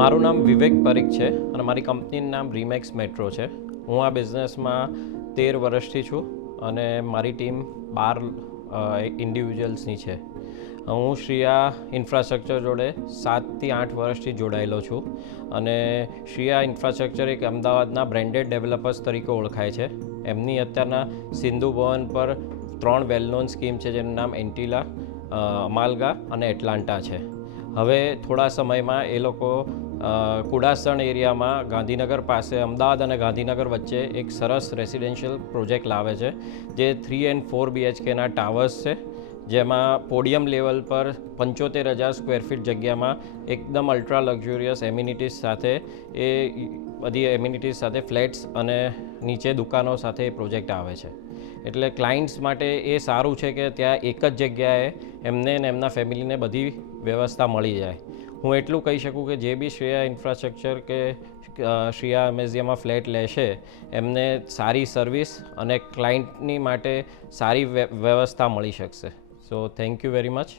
મારું નામ વિવેક પરીખ છે અને મારી કંપનીનું નામ રીમેક્સ મેટ્રો છે. હું આ બિઝનેસમાં 13 વર્ષથી છું અને મારી ટીમ 12 ઇન્ડિવિજ્યુઅલ્સની છે. હું શ્રીયા ઇન્ફ્રાસ્ટ્રક્ચર જોડે 7 થી 8 વર્ષથી જોડાયેલો છું અને શ્રીયા ઇન્ફ્રાસ્ટ્રક્ચર એક અમદાવાદના બ્રેન્ડેડ ડેવલપર્સ તરીકે ઓળખાય છે. એમની અત્યારના સિંધુ ભવન પર 3 વેલ નોન સ્કીમ છે, જેનું નામ એન્ટિલા, અમાલગા અને એટલાન્ટા છે. હવે થોડા સમયમાં એ લોકો કુડાસણ એરિયામાં ગાંધીનગર પાસે, અમદાવાદ અને ગાંધીનગર વચ્ચે એક સરસ રેસિડેન્શિયલ પ્રોજેક્ટ લાવે છે, જે 3 and 4 BHKના ટાવર્સ છે, જેમાં પોડિયમ લેવલ પર 75,000 સ્ક્વેર ફીટ જગ્યામાં એકદમ અલ્ટ્રા લક્ઝુરિયસ એમ્યુનિટીઝ સાથે, એ બધી એમ્યુનિટીઝ સાથે ફ્લેટ્સ અને નીચે દુકાનો સાથે એ પ્રોજેક્ટ આવે છે. એટલે ક્લાયન્ટ્સ માટે એ સારું છે કે ત્યાં એક જ જગ્યાએ એમને ને એમના ફેમિલીને બધી વ્યવસ્થા મળી જાય. હું એટલું કહી શકું કે જે બી શ્રેયા ઇન્ફ્રાસ્ટ્રક્ચર કે શ્રેયા એમેઝિયામાં ફ્લેટ લેશે, એમને સારી સર્વિસ અને ક્લાયન્ટની માટે સારી વ્યવસ્થા મળી શકશે. So thank you very much.